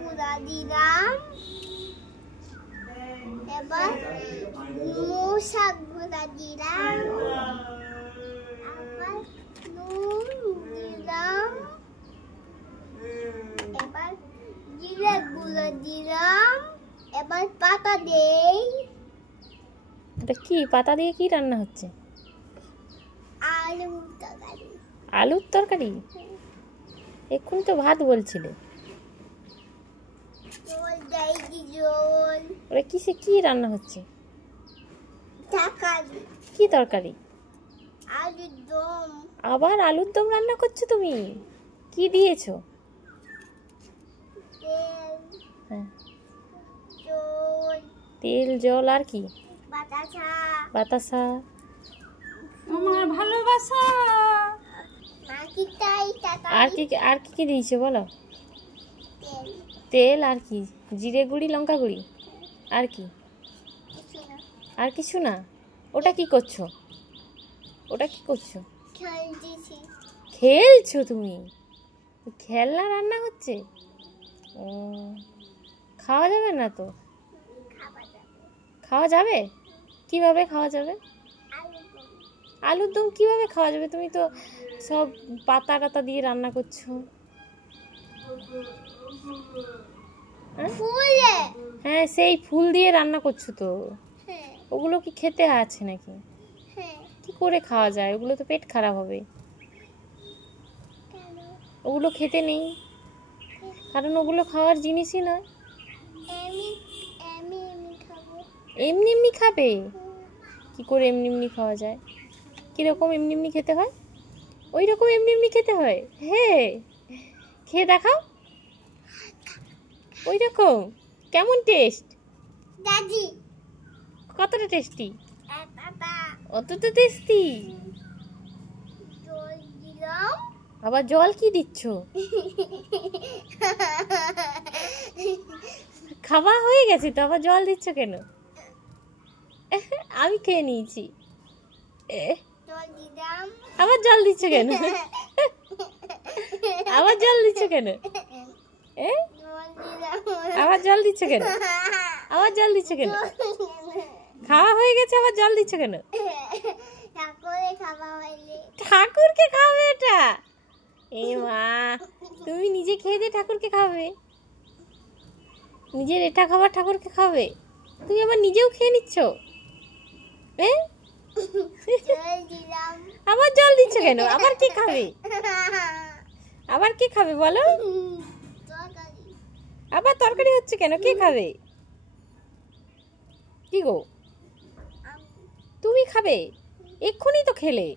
গুঁড়া দিলাম, এবার শাক গুঁড়া দিলাম, আবার নুন দিলাম, এবার জিরে গুঁড়ো দিলাম, এবার পাতা দেই। এটা কি পাতা দিয়ে কি রান্না হচ্ছে? আলুর তরকারি। আলুর তরকারি? এক্ষুনি তো ভাত বলছিলে। জল দেই, জল। ওরা কিসে কি রান্না হচ্ছে? তরকারি। কি তরকারি? আলুর দম। আবার আলুর দম রান্না করছো তুমি? কি দিয়েছো? তেল, হ্যাঁ, জল, তেল, জল, আর কি? বাতাসা। বাতাসা। আমার ভালোবাসা। মাখিটাই আর তরকারি। কি কি দিয়েছো বলো? তেল, তেল, আর কি? জিরে গুঁড়ি, লঙ্কা গুঁড়ি, আর কি? কিছু না। আর কিছু না? ওটা কি করছো? ওটা কি করছো? খেল দিছি। খেলছো তুমি? খেলনা রান্না হচ্ছে? ও, খাওয়া যাবে না তো? খাবার যাবে। খাওয়া যাবে? কিভাবে খাওয়া যাবে? আলুর দম। আলুর দম কিভাবে খাওয়া যাবে? তুমি তো সব পাতা টাতা দিয়ে রান্না করছো। ফুলে। হ্যাঁ, সেই ফুল দিয়ে রান্না করছো তো। হ্যাঁ, ওগুলো কি খেতে আছে নাকি? হ্যাঁ। কি করে খাওয়া যায়? ওগুলো তো পেট খারাপ হবে। কেন? ওগুলো খেতে নেই, কারণ ওগুলো খাওয়ার জিনিসই নয়। এমনি এমনি এমনি খাবো। এমনি এমনি খাবে? কি করে এমনি এমনি খাওয়া যায়? কীরকম এমনি এমনি খেতে হয়? ওই রকম এমনি এমনি খেতে হয়? হ্যাঁ, খেয়ে দেখাও। ওই রকম? কেমন টেস্ট? দাদি। কতটা টেস্টি? বাবা। অতটা টেস্টি? জল দিলাম। আবার জল কি দিচ্ছ? খাওয়া হয়ে গেছে তো, আবার জল দিচ্ছ কেন? আমি খেয়ে নিয়েছি। জল দিলাম। আবার জল দিচ্ছ কেন? আবার জল দিচ্ছ কেন? জল দিলাম। আবার জল দিচ্ছ কেন? আবার জল দিচ্ছ কেন? খাওয়া হয়ে গেছে, আবার জল দিচ্ছ কেন? ঠাকুরে খাওয়া হইলে। ঠাকুরকে খাবে এটা? এ মা, তুমি নিজে খেয়ে দিয়ে ঠাকুরকে খাবে? নিজের এটা খাবার ঠাকুরকে খাবে? তুমি আবার নিজেও খেয়ে নিচ্ছ? জল দিলাম। আবার জল দিচ্ছ কেন? আবার কি খাবে? আবার কি খাবে বলো? তরকারি। আবার তরকারি হচ্ছে কেন? কে খাবে? কি গো, আমি। তুমি খাবে? এক্ষুনি তো খেলে।